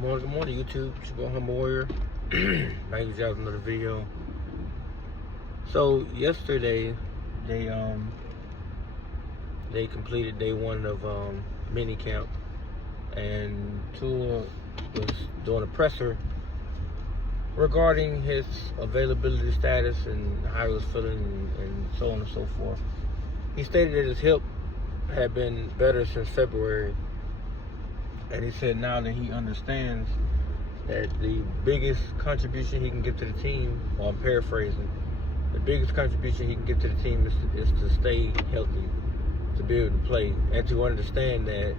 Good morning, YouTube. It's your boy Humble Warrior. Back with y'all with another video. So yesterday, they completed day one of mini camp, and Tua was doing a presser regarding his availability status and how he was feeling and so on and so forth. He stated that his hip had been better since February, and he said now that he understands that the biggest contribution he can give to the team, or I'm paraphrasing, the biggest contribution he can give to the team is to stay healthy, to be able to play, and to understand that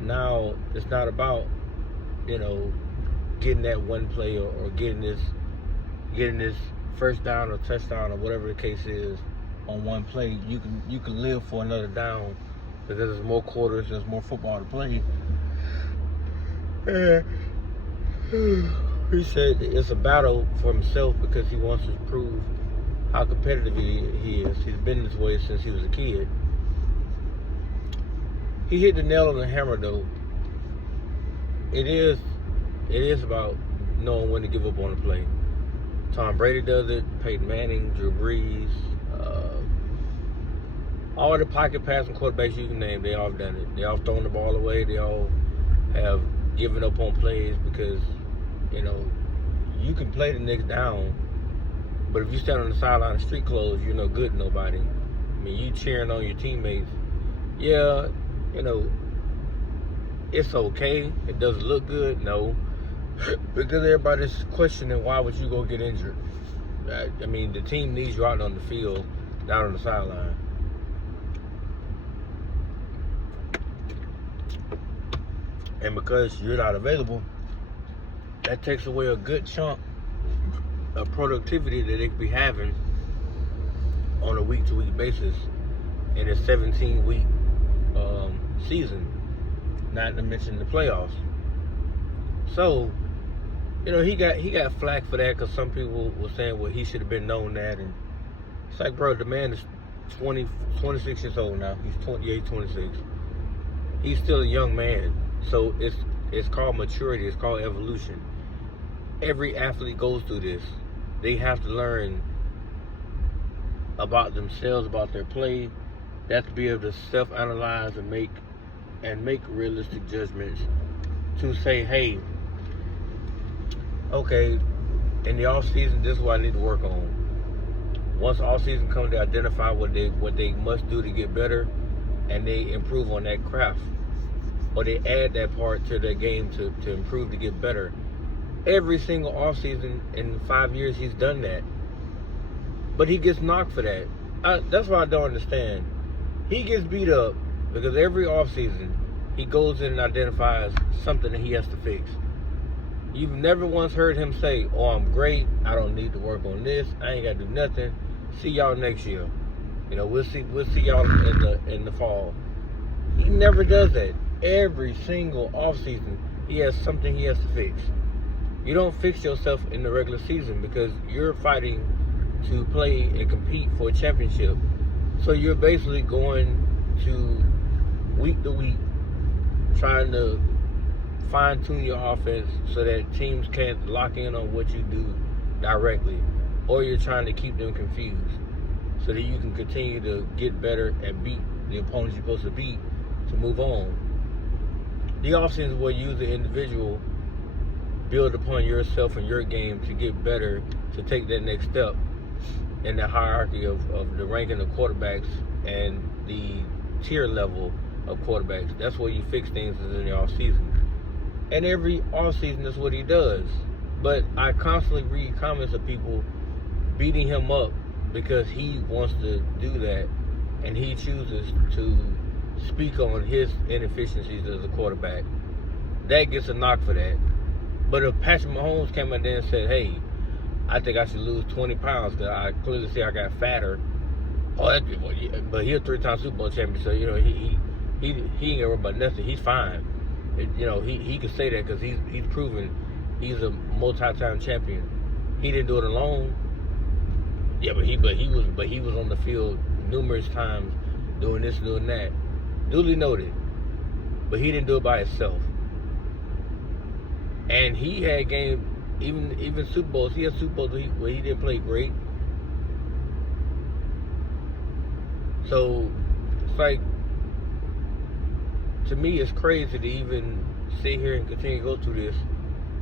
now it's not about, getting that one play or getting this first down or touchdown or whatever the case is on one play. You can live for another down because there's more quarters, there's more football to play. He said it's a battle for himself because he wants to prove how competitive he is. He's been this way since he was a kid. He hit the nail on the hammer though. It is about knowing when to give up on a play. Tom Brady does it, Peyton Manning, Drew Brees, all the pocket passing quarterbacks you can name, they all done it. They all thrown the ball away. They all have given up on plays because, you can play the next down, but if you stand on the sideline in street clothes, you're no good to nobody. I mean, you cheering on your teammates. Yeah, it's okay. It doesn't look good, no. Because everybody's questioning why would you go get injured. I mean, the team needs you out on the field, not on the sideline. And because you're not available, that takes away a good chunk of productivity that they could be having on a week-to-week basis in a 17-week season, not to mention the playoffs. So, he got flack for that because some people were saying, well, he should have been known that. And it's like, bro, the man is 26 years old now. He's 26. He's still a young man. So it's called maturity. It's called evolution. Every athlete goes through this. They have to learn about themselves, about their play. They have to be able to self-analyze and make realistic judgments to say, hey, okay, in the off season, this is what I need to work on. Once off season comes, they identify what they must do to get better, and they improve on that craft, or they add that part to their game to improve, to get better. Every single off season in 5 years, he's done that, but he gets knocked for that. That's what I don't understand. He gets beat up because every off season he goes in and identifies something that he has to fix. You've never once heard him say, oh, I'm great, I don't need to work on this, I ain't got to do nothing, see y'all next year. We'll see y'all in the fall. He never does that. Every single offseason, he has something he has to fix. You don't fix yourself in the regular season because you're fighting to play and compete for a championship. So you're basically going to week to week trying to fine-tune your offense so that teams can't lock in on what you do directly, or you're trying to keep them confused so that you can continue to get better and beat the opponents you're supposed to beat to move on. The offseason is where you as an individual build upon yourself and your game to get better, to take that next step in the hierarchy of the ranking of quarterbacks and the tier level of quarterbacks. That's where you fix things in the offseason. And every offseason, that's what he does. But I constantly read comments of people beating him up because he wants to do that, and he chooses to speak on his inefficiencies as a quarterback. That gets a knock for that. But if Patrick Mahomes came out there and said, hey, I think I should lose 20 pounds because I clearly see I got fatter. But he's a 3-time Super Bowl champion, so, he ain't got to worry about nothing. He's fine. He can say that because he's proven he's a multi-time champion. He didn't do it alone. Yeah, but he was on the field numerous times doing this, doing that. Duly noted. But he didn't do it by himself. And he had game, even Super Bowls. He had Super Bowls where he didn't play great. So it's like, to me, it's crazy to even sit here and continue to go through this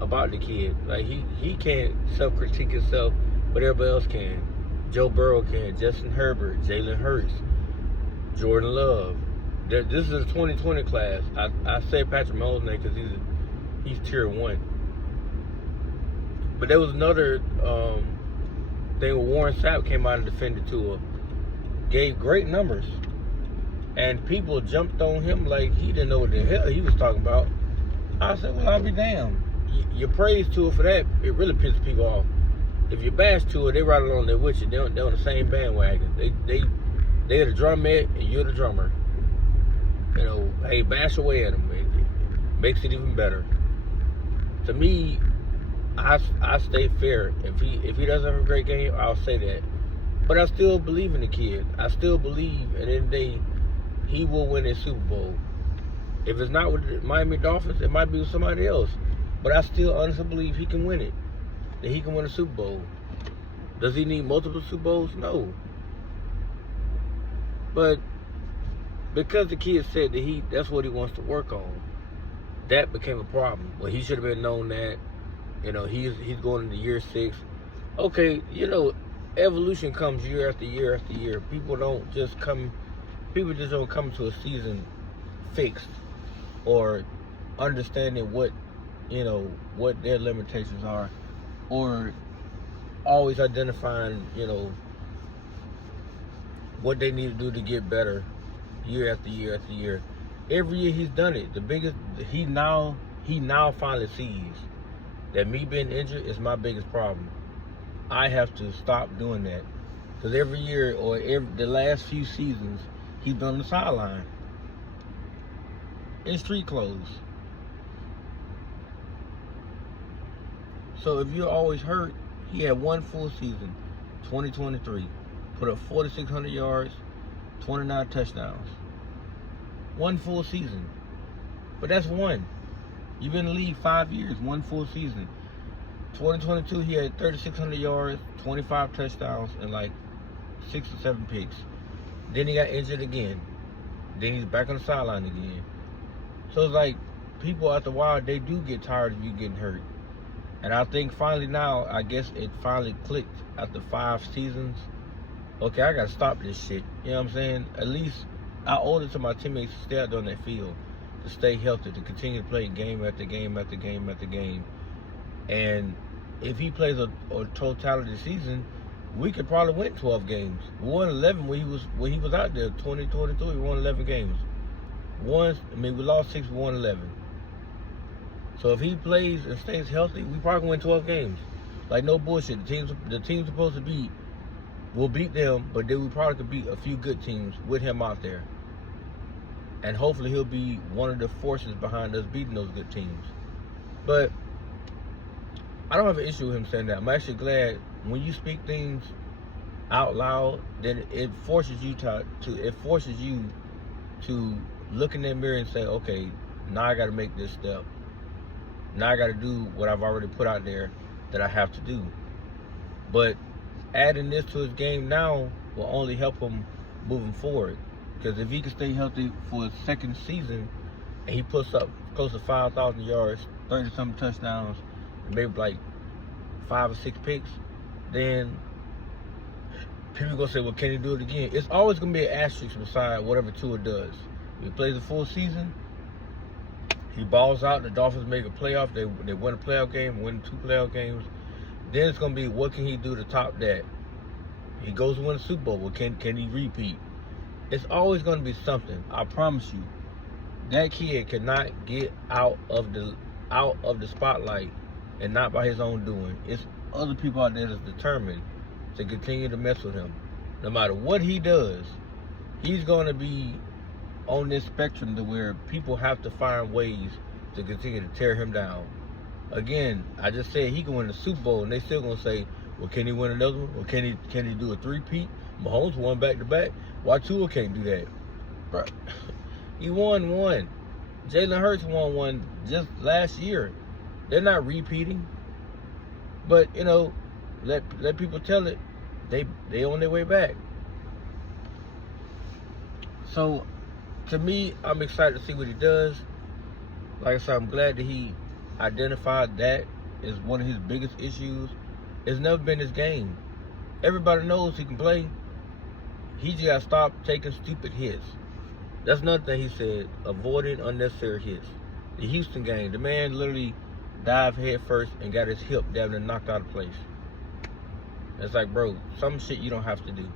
about the kid. Like he can't self-critique himself, but everybody else can. Joe Burrow can, Justin Herbert, Jalen Hurts, Jordan Love. This is a 2020 class. I say Patrick Mahomes name because he's tier 1. But there was another thing where Warren Sapp came out and defended Tua. Gave great numbers. And people jumped on him like he didn't know what the hell he was talking about. I said, well, I'll be damned. You praise Tua for that, it really pisses people off. If you bash Tua, they ride along there with you. They're on the same bandwagon. They're the drumhead and you're the drummer. You know, hey, bash away at him. It makes it even better. To me, I stay fair. If he doesn't have a great game, I'll say that. But I still believe in the kid. I still believe at the end of the day, he will win a Super Bowl. If it's not with the Miami Dolphins, it might be with somebody else. But I still honestly believe he can win it. That he can win a Super Bowl. Does he need multiple Super Bowls? No. But because the kid said that that's what he wants to work on, that became a problem. Well, he should have been known that. You know, he's going into year 6. Okay, you know, evolution comes year after year after year. People just don't come to a season fixed or understanding what their limitations are, or always identifying, what they need to do to get better year after year after year. Every year he's done it. He now finally sees that me being injured is my biggest problem. I have to stop doing that. Because every year or the last few seasons, he's been on the sideline in street clothes. So if you're always hurt, he had one full season, 2023. Put up 4,600 yards, 29 touchdowns. One full season. But that's one. You've been in the league 5 years, one full season. 2022, he had 3,600 yards, 25 touchdowns, and like 6 or 7 picks. Then he got injured again. Then he's back on the sideline again. So it's like, people after a while, they do get tired of you getting hurt. And I think finally now, I guess it finally clicked after 5 seasons. Okay, I gotta stop this shit. You know what I'm saying? At least I owe it to my teammates to stay out on that field, to stay healthy, to continue to play game after game after game after game. And if he plays a totality season, we could probably win 12 games. We won 11 when he was out there. 2022, we won 11 games. We lost 6, we won 11. So if he plays and stays healthy, we probably can win 12 games. Like, no bullshit. The team's supposed to beat, we'll beat them, but then we probably could beat a few good teams with him out there. And hopefully he'll be one of the forces behind us beating those good teams. But I don't have an issue with him saying that. I'm actually glad when you speak things out loud, then it forces you to look in that mirror and say, okay, now I got to make this step. Now I got to do what I've already put out there that I have to do. But adding this to his game now will only help him moving forward. Because if he can stay healthy for his second season and he puts up close to 5,000 yards, 30-something touchdowns, and maybe like 5 or 6 picks, then people are going to say, well, can he do it again? It's always going to be an asterisk beside whatever Tua does. If he plays a full season, he balls out, the Dolphins make a playoff, they win a playoff game, win 2 playoff games, then it's going to be, what can he do to top that? He goes to win a Super Bowl, well, can he repeat? It's always going to be something. I promise you. That kid cannot get out of the spotlight, and not by his own doing. It's other people out there that's determined to continue to mess with him. No matter what he does, he's going to be on this spectrum to where people have to find ways to continue to tear him down. Again, I just said he can win the Super Bowl, and they still going to say, well, can he win another one? Or can he do a 3-peat? Mahomes won back-to-back. Why Tua can't do that? Bro, he won one. Jalen Hurts won one just last year. They're not repeating. But, you know, let people tell it. They on their way back. So, to me, I'm excited to see what he does. Like I said, I'm glad that he identified that as one of his biggest issues. It's never been his game. Everybody knows he can play. He just got to stop taking stupid hits. That's another thing he said, avoiding unnecessary hits. The Houston game, the man literally dived head first and got his hip down and knocked out of place. It's like, bro, some shit you don't have to do.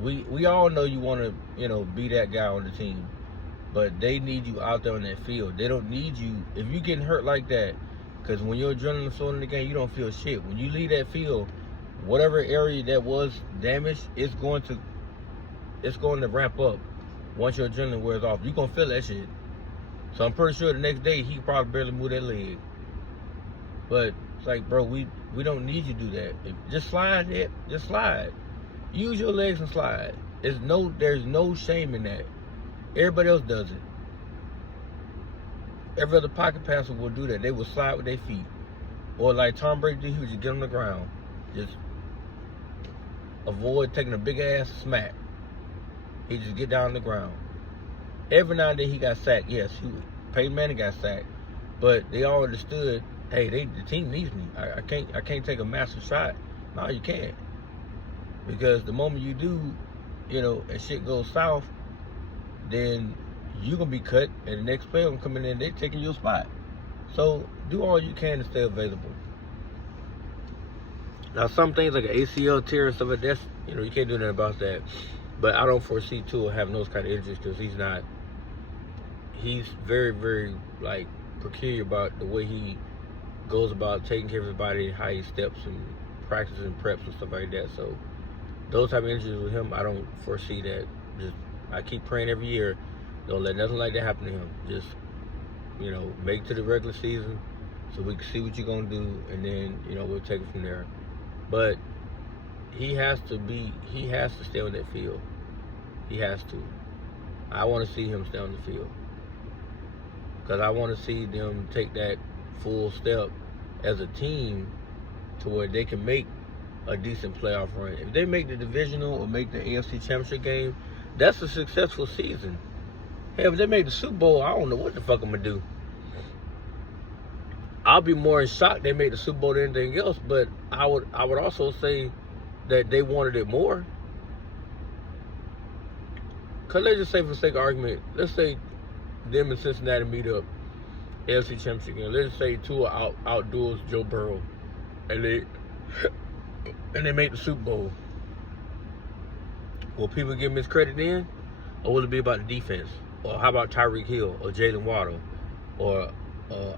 We all know you want to, you know, be that guy on the team. But they need you out there on that field. They don't need you. If you getting hurt like that, because when your adrenaline flowing in the game, you don't feel shit. When you leave that field, whatever area that was damaged, it's going to ramp up once your adrenaline wears off. You're going to feel that shit. So I'm pretty sure the next day, he probably barely moved that leg. But it's like, bro, we don't need you to do that. Just slide it. Just slide. Use your legs and slide. There's no shame in that. Everybody else does it. Every other pocket passer will do that. They will slide with their feet. Or like Tom Brady did, he would just get on the ground. Just avoid taking a big ass smack. He just get down on the ground. Every now and then he got sacked. Yes, Peyton Manning got sacked. But they all understood, hey, the team needs me. I can't take a massive shot. No, you can't. Because the moment you do, you know, and shit goes south, then you're going to be cut, and the next player will come in and they're taking your spot. So do all you can to stay available. Now, some things like an ACL tear and stuff like that, you know, you can't do nothing about that. But I don't foresee Tua having those kind of injuries because he's very, very, like, peculiar about the way he goes about taking care of his body, how he steps and practices and preps and stuff like that. So those type of injuries with him, I don't foresee that. I keep praying every year, don't let nothing like that happen to him. Just, you know, make it to the regular season so we can see what you're going to do, and then, you know, we'll take it from there. But he has to stay on that field. He has to. I want to see him stay on the field. Because I want to see them take that full step as a team to where they can make a decent playoff run. If they make the divisional or make the AFC Championship game, that's a successful season. Hell, if they make the Super Bowl, I don't know what the fuck I'm going to do. I'll be more in shock they made the Super Bowl than anything else, but I would also say that they wanted it more. Because let's just say, for the sake of argument, let's say them and Cincinnati meet up, AFC Championship game. Let's say Tua outdoors Joe Burrow, and they make the Super Bowl. Will people give him his credit then? Or will it be about the defense? Or how about Tyreek Hill, or Jalen Waddle, or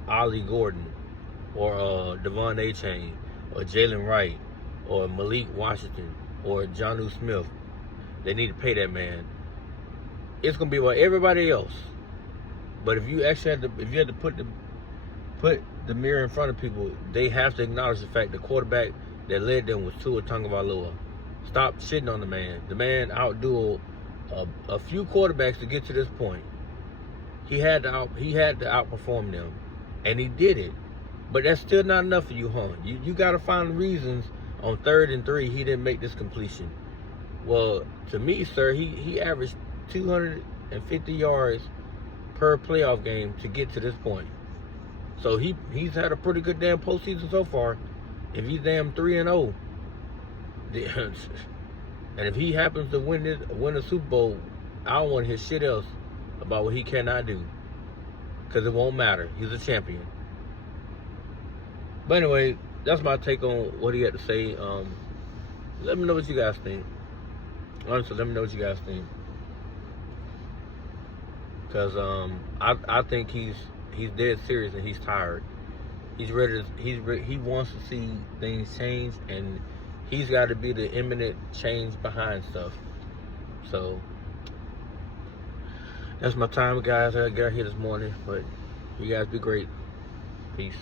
Ollie Gordon, or Devon Achane, or Jalen Wright, or Malik Washington, or Jonnu Smith? They need to pay that man. It's gonna be about everybody else. But if you actually had to put the mirror in front of people, they have to acknowledge the fact the quarterback that led them was Tua Tagovailoa. Stop shitting on the man. The man outdueled a few quarterbacks to get to this point. He had to outperform them, and he did it. But that's still not enough for you, huh? You got to find reasons on 3rd and 3 he didn't make this completion. Well, to me, sir, he averaged 250 yards per playoff game to get to this point. So he's had a pretty good damn postseason so far. If he's damn 3-0, and if he happens to win the Super Bowl, I don't want to hear shit else about what he cannot do, because it won't matter. He's a champion. But anyway, that's my take on what he had to say. Let me know what you guys think. Honestly, let me know what you guys think. Because I think he's dead serious and he's tired. He's ready. He wants to see things change, and he's got to be the imminent change behind stuff. So that's my time, guys. I got here this morning, but you guys be great. Peace.